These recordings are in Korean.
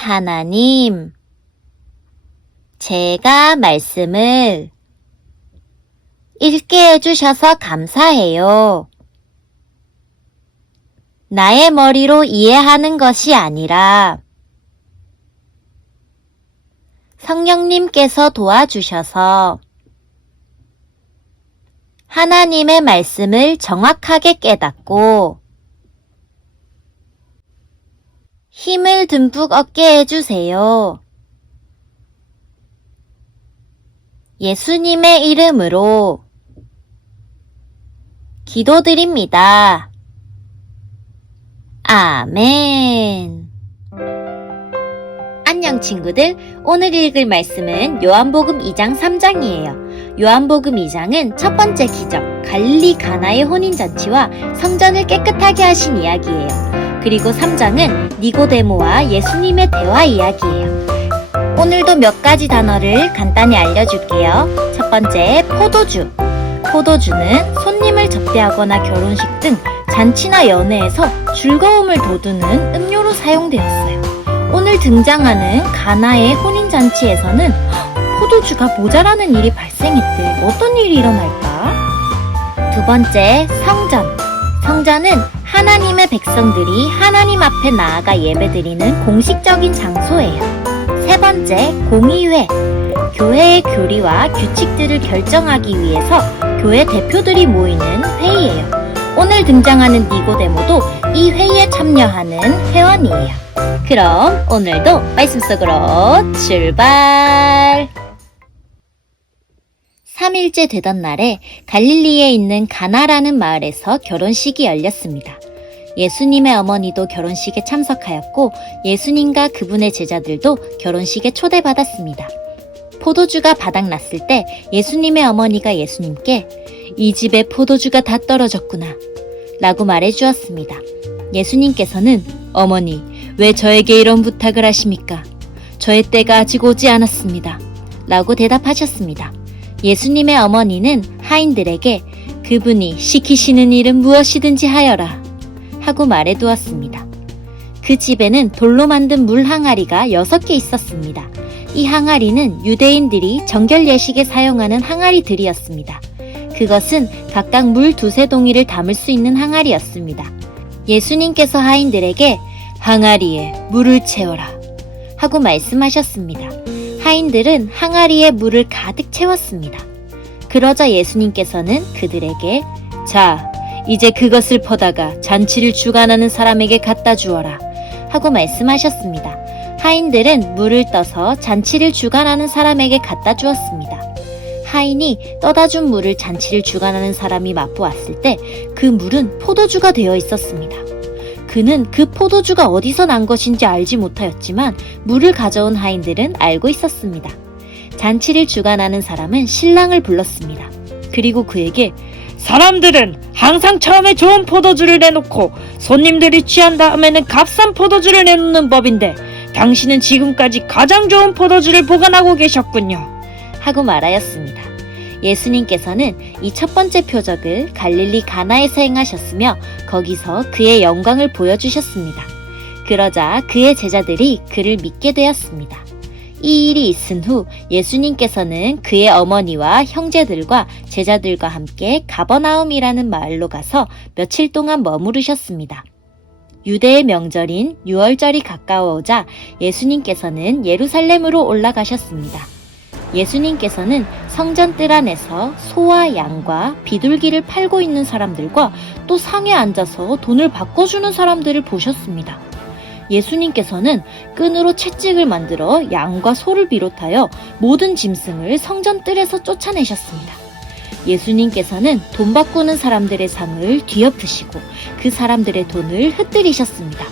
하나님, 제가 말씀을 읽게 해주셔서 감사해요. 나의 머리로 이해하는 것이 아니라 성령님께서 도와주셔서 하나님의 말씀을 정확하게 깨닫고 힘을 듬뿍 얻게 해주세요. 예수님의 이름으로 기도드립니다. 아멘. 안녕 친구들, 오늘 읽을 말씀은 요한복음 2장 3장이에요. 요한복음 2장은 첫 번째 기적, 갈릴리 가나의 혼인잔치와 성전을 깨끗하게 하신 이야기예요. 그리고 3장은 니고데모와 예수님의 대화 이야기예요. 오늘도 몇 가지 단어를 간단히 알려줄게요. 첫 번째, 포도주. 포도주는 손님을 접대하거나 결혼식 등 잔치나 연회에서 즐거움을 돋우는 음료로 사용되었어요. 오늘 등장하는 가나의 혼인잔치에서는 포도주가 모자라는 일이 발생했대. 어떤 일이 일어날까? 두 번째, 성전. 성전은 하나님의 백성들이 하나님 앞에 나아가 예배드리는 공식적인 장소예요. 세 번째, 공의회. 교회의 교리와 규칙들을 결정하기 위해서 교회 대표들이 모이는 회의예요. 오늘 등장하는 니고데모도 이 회의에 참여하는 회원이에요. 그럼 오늘도 말씀 속으로 출발! 3일째 되던 날에 갈릴리에 있는 가나라는 마을에서 결혼식이 열렸습니다. 예수님의 어머니도 결혼식에 참석하였고 예수님과 그분의 제자들도 결혼식에 초대받았습니다. 포도주가 바닥났을 때 예수님의 어머니가 예수님께 이 집에 포도주가 다 떨어졌구나 라고 말해주었습니다. 예수님께서는 어머니, 왜 저에게 이런 부탁을 하십니까? 저의 때가 아직 오지 않았습니다 라고 대답하셨습니다. 예수님의 어머니는 하인들에게 그분이 시키시는 일은 무엇이든지 하여라 하고 말해두었습니다. 그 집에는 돌로 만든 물 항아리가 6개 있었습니다. 이 항아리는 유대인들이 정결 예식에 사용하는 항아리들이었습니다. 그것은 각각 물 2-3동이를 담을 수 있는 항아리였습니다. 예수님께서 하인들에게 항아리에 물을 채워라 하고 말씀하셨습니다. 하인들은 항아리에 물을 가득 채웠습니다. 그러자 예수님께서는 그들에게 자, 이제 그것을 퍼다가 잔치를 주관하는 사람에게 갖다 주어라 하고 말씀하셨습니다. 하인들은 물을 떠서 잔치를 주관하는 사람에게 갖다 주었습니다. 하인이 떠다 준 물을 잔치를 주관하는 사람이 맛보았을 때 그 물은 포도주가 되어 있었습니다. 그는 그 포도주가 어디서 난 것인지 알지 못하였지만 물을 가져온 하인들은 알고 있었습니다. 잔치를 주관하는 사람은 신랑을 불렀습니다. 그리고 그에게 사람들은 항상 처음에 좋은 포도주를 내놓고 손님들이 취한 다음에는 값싼 포도주를 내놓는 법인데 당신은 지금까지 가장 좋은 포도주를 보관하고 계셨군요 하고 말하였습니다. 예수님께서는 이 첫 번째 표적을 갈릴리 가나에서 행하셨으며 거기서 그의 영광을 보여주셨습니다. 그러자 그의 제자들이 그를 믿게 되었습니다. 이 일이 있은 후 예수님께서는 그의 어머니와 형제들과 제자들과 함께 가버나움이라는 마을로 가서 며칠 동안 머무르셨습니다. 유대의 명절인 유월절이 가까워오자 예수님께서는 예루살렘으로 올라가셨습니다. 예수님께서는 성전 뜰 안에서 소와 양과 비둘기를 팔고 있는 사람들과 또 상에 앉아서 돈을 바꿔주는 사람들을 보셨습니다. 예수님께서는 끈으로 채찍을 만들어 양과 소를 비롯하여 모든 짐승을 성전 뜰에서 쫓아내셨습니다. 예수님께서는 돈 바꾸는 사람들의 상을 뒤엎으시고 그 사람들의 돈을 흩뜨리셨습니다.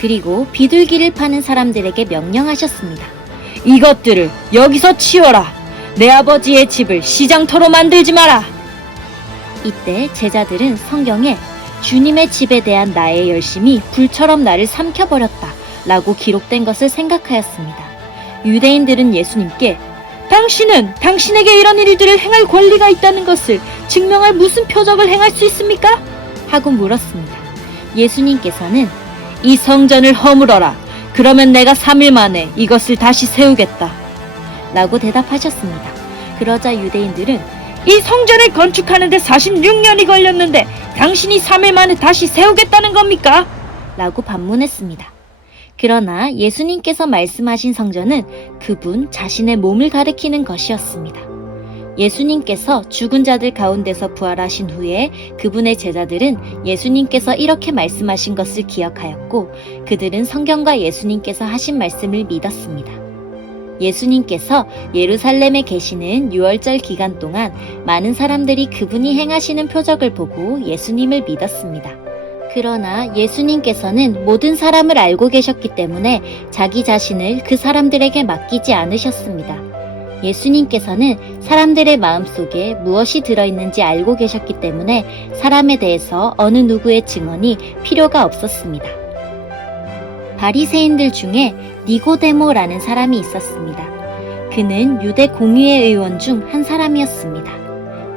그리고 비둘기를 파는 사람들에게 명령하셨습니다. 이것들을 여기서 치워라! 내 아버지의 집을 시장터로 만들지 마라! 이때 제자들은 성경에 주님의 집에 대한 나의 열심이 불처럼 나를 삼켜버렸다 라고 기록된 것을 생각하였습니다. 유대인들은 예수님께 당신은 당신에게 이런 일들을 행할 권리가 있다는 것을 증명할 무슨 표적을 행할 수 있습니까? 하고 물었습니다. 예수님께서는 이 성전을 허물어라. 그러면 내가 3일 만에 이것을 다시 세우겠다. 라고 대답하셨습니다. 그러자 유대인들은 이 성전을 건축하는데 46년이 걸렸는데 당신이 3일 만에 다시 세우겠다는 겁니까? 라고 반문했습니다. 그러나 예수님께서 말씀하신 성전은 그분 자신의 몸을 가리키는 것이었습니다. 예수님께서 죽은 자들 가운데서 부활하신 후에 그분의 제자들은 예수님께서 이렇게 말씀하신 것을 기억하였고 그들은 성경과 예수님께서 하신 말씀을 믿었습니다. 예수님께서 예루살렘에 계시는 6월절 기간 동안 많은 사람들이 그분이 행하시는 표적을 보고 예수님을 믿었습니다. 그러나 예수님께서는 모든 사람을 알고 계셨기 때문에 자기 자신을 그 사람들에게 맡기지 않으셨습니다. 예수님께서는 사람들의 마음속에 무엇이 들어있는지 알고 계셨기 때문에 사람에 대해서 어느 누구의 증언이 필요가 없었습니다. 바리새인들 중에 니고데모라는 사람이 있었습니다. 그는 유대 공의회 의원 중 한 사람이었습니다.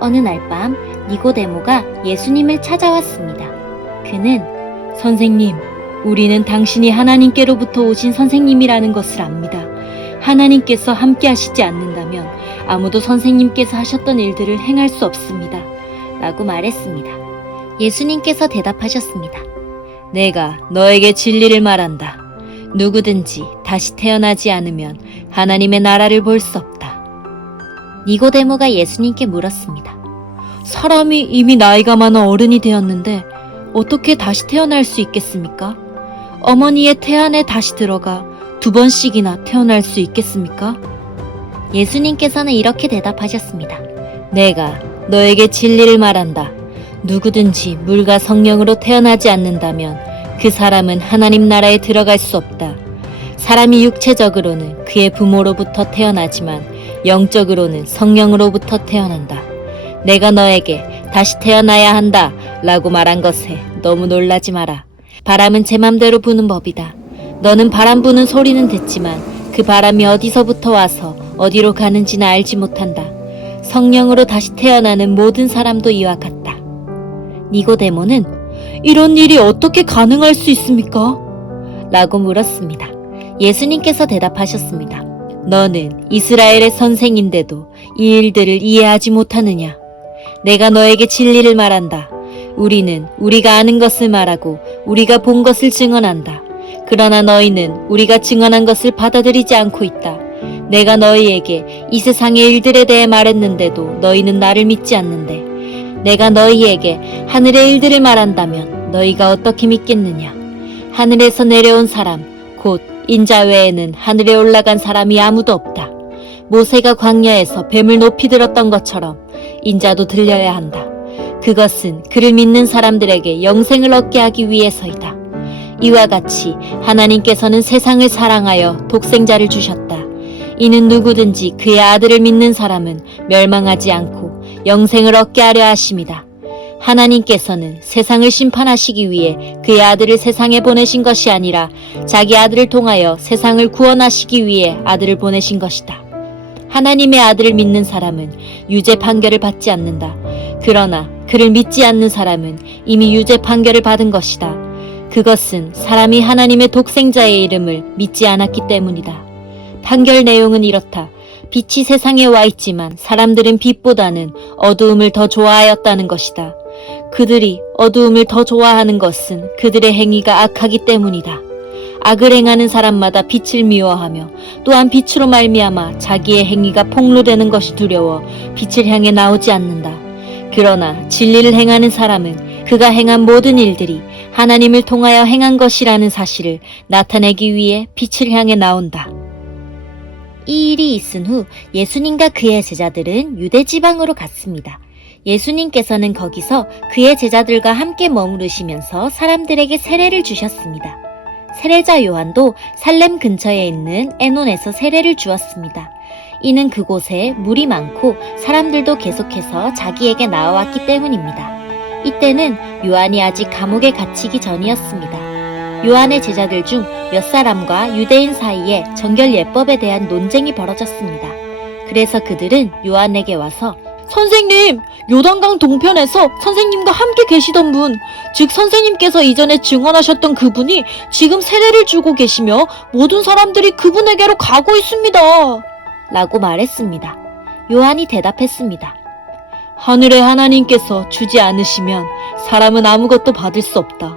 어느 날 밤 니고데모가 예수님을 찾아왔습니다. 그는 선생님, 우리는 당신이 하나님께로부터 오신 선생님이라는 것을 압니다. 하나님께서 함께 하시지 않는다면 아무도 선생님께서 하셨던 일들을 행할 수 없습니다. 라고 말했습니다. 예수님께서 대답하셨습니다. 내가 너에게 진리를 말한다. 누구든지 다시 태어나지 않으면 하나님의 나라를 볼 수 없다. 니고데모가 예수님께 물었습니다. 사람이 이미 나이가 많아 어른이 되었는데 어떻게 다시 태어날 수 있겠습니까? 어머니의 태 안에 다시 들어가 2번씩이나 태어날 수 있겠습니까? 예수님께서는 이렇게 대답하셨습니다. 내가 너에게 진리를 말한다. 누구든지 물과 성령으로 태어나지 않는다면 그 사람은 하나님 나라에 들어갈 수 없다. 사람이 육체적으로는 그의 부모로부터 태어나지만 영적으로는 성령으로부터 태어난다. 내가 너에게 다시 태어나야 한다 라고 말한 것에 너무 놀라지 마라. 바람은 제 맘대로 부는 법이다. 너는 바람 부는 소리는 듣지만 그 바람이 어디서부터 와서 어디로 가는지는 알지 못한다. 성령으로 다시 태어나는 모든 사람도 이와 같다. 니고데모는 이런 일이 어떻게 가능할 수 있습니까? 라고 물었습니다. 예수님께서 대답하셨습니다. 너는 이스라엘의 선생인데도 이 일들을 이해하지 못하느냐? 내가 너에게 진리를 말한다. 우리는 우리가 아는 것을 말하고 우리가 본 것을 증언한다. 그러나 너희는 우리가 증언한 것을 받아들이지 않고 있다. 내가 너희에게 이 세상의 일들에 대해 말했는데도 너희는 나를 믿지 않는데 내가 너희에게 하늘의 일들을 말한다면 너희가 어떻게 믿겠느냐? 하늘에서 내려온 사람 곧 인자 외에는 하늘에 올라간 사람이 아무도 없다. 모세가 광야에서 뱀을 높이 들었던 것처럼 인자도 들려야 한다. 그것은 그를 믿는 사람들에게 영생을 얻게 하기 위해서이다. 이와 같이 하나님께서는 세상을 사랑하여 독생자를 주셨다. 이는 누구든지 그의 아들을 믿는 사람은 멸망하지 않고 영생을 얻게 하려 하심이다. 하나님께서는 세상을 심판하시기 위해 그의 아들을 세상에 보내신 것이 아니라 자기 아들을 통하여 세상을 구원하시기 위해 아들을 보내신 것이다. 하나님의 아들을 믿는 사람은 유죄 판결을 받지 않는다. 그러나 그를 믿지 않는 사람은 이미 유죄 판결을 받은 것이다. 그것은 사람이 하나님의 독생자의 이름을 믿지 않았기 때문이다. 판결 내용은 이렇다. 빛이 세상에 와 있지만 사람들은 빛보다는 어두움을 더 좋아하였다는 것이다. 그들이 어두움을 더 좋아하는 것은 그들의 행위가 악하기 때문이다. 악을 행하는 사람마다 빛을 미워하며 또한 빛으로 말미암아 자기의 행위가 폭로되는 것이 두려워 빛을 향해 나오지 않는다. 그러나 진리를 행하는 사람은 그가 행한 모든 일들이 하나님을 통하여 행한 것이라는 사실을 나타내기 위해 빛을 향해 나온다. 이 일이 있은 후 예수님과 그의 제자들은 유대 지방으로 갔습니다. 예수님께서는 거기서 그의 제자들과 함께 머무르시면서 사람들에게 세례를 주셨습니다. 세례자 요한도 살렘 근처에 있는 에논에서 세례를 주었습니다. 이는 그곳에 물이 많고 사람들도 계속해서 자기에게 나와왔기 때문입니다. 이때는 요한이 아직 감옥에 갇히기 전이었습니다. 요한의 제자들 중 몇 사람과 유대인 사이에 정결 예법에 대한 논쟁이 벌어졌습니다. 그래서 그들은 요한에게 와서 선생님, 요단강 동편에서 선생님과 함께 계시던 분, 즉 선생님께서 이전에 증언하셨던 그분이 지금 세례를 주고 계시며 모든 사람들이 그분에게로 가고 있습니다. 라고 말했습니다. 요한이 대답했습니다. 하늘의 하나님께서 주지 않으시면 사람은 아무것도 받을 수 없다.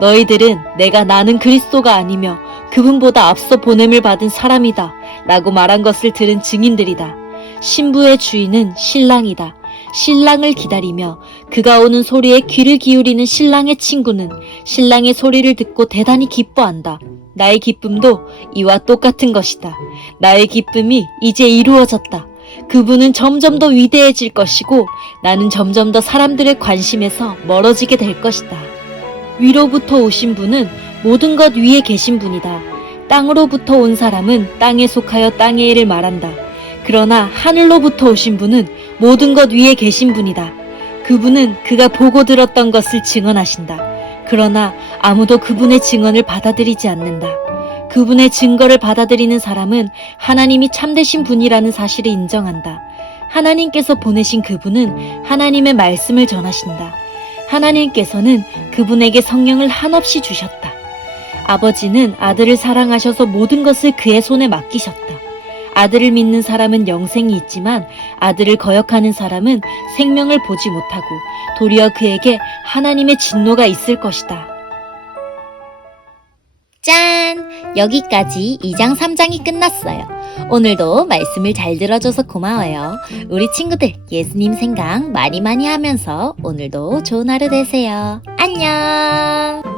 너희들은 내가 나는 그리스도가 아니며 그분보다 앞서 보냄을 받은 사람이다. 라고 말한 것을 들은 증인들이다. 신부의 주인은 신랑이다. 신랑을 기다리며 그가 오는 소리에 귀를 기울이는 신랑의 친구는 신랑의 소리를 듣고 대단히 기뻐한다. 나의 기쁨도 이와 똑같은 것이다. 나의 기쁨이 이제 이루어졌다. 그분은 점점 더 위대해질 것이고 나는 점점 더 사람들의 관심에서 멀어지게 될 것이다. 위로부터 오신 분은 모든 것 위에 계신 분이다. 땅으로부터 온 사람은 땅에 속하여 땅의 일을 말한다. 그러나 하늘로부터 오신 분은 모든 것 위에 계신 분이다. 그분은 그가 보고 들었던 것을 증언하신다. 그러나 아무도 그분의 증언을 받아들이지 않는다. 그분의 증거를 받아들이는 사람은 하나님이 참되신 분이라는 사실을 인정한다. 하나님께서 보내신 그분은 하나님의 말씀을 전하신다. 하나님께서는 그분에게 성령을 한없이 주셨다. 아버지는 아들을 사랑하셔서 모든 것을 그의 손에 맡기셨다. 아들을 믿는 사람은 영생이 있지만 아들을 거역하는 사람은 생명을 보지 못하고 도리어 그에게 하나님의 진노가 있을 것이다. 짠! 여기까지 2장 3장이 끝났어요. 오늘도 말씀을 잘 들어줘서 고마워요. 우리 친구들 예수님 생각 많이 하면서 오늘도 좋은 하루 되세요. 안녕!